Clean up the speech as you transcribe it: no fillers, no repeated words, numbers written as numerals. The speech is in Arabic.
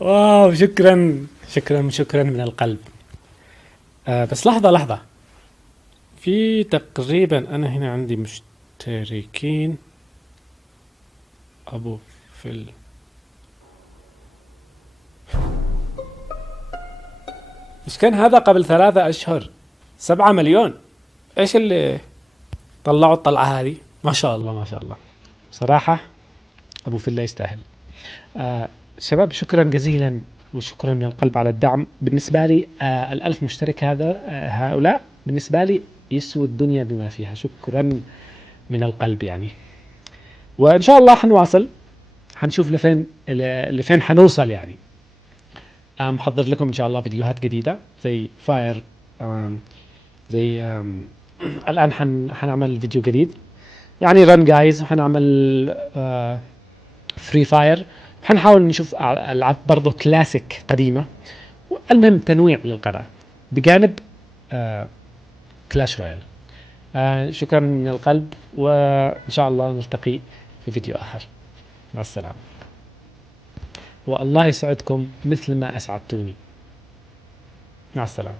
واو، شكرا شكرا شكرا من القلب. بس لحظة لحظة، في تقريبا أنا هنا عندي مشتركين أبو فل. بس كان هذا قبل 3 أشهر 7 مليون. إيش اللي طلعوا الطلعة هذه؟ ما شاء الله ما شاء الله، صراحة أبو فيلا يستاهل. شباب شكرا جزيلا وشكرا من القلب على الدعم. بالنسبة لي الألف مشترك هذا هؤلاء بالنسبة لي يسوى الدنيا بما فيها. شكرا من القلب يعني. وإن شاء الله حنواصل، حنشوف لفين حنوصل يعني. محضر لكم إن شاء الله فيديوهات جديدة زي فاير. زي الآن حنعمل فيديو جديد يعني رن جايز. حنعمل فري فاير. حنحاول نشوف ألعاب برضو كلاسيك قديمة. المهم تنويع للقناة بجانب كلاش رويال. شكرا من القلب، وإن شاء الله نلتقي في فيديو آخر. مع السلامة، والله يسعدكم مثل ما أسعدتوني. مع السلامة.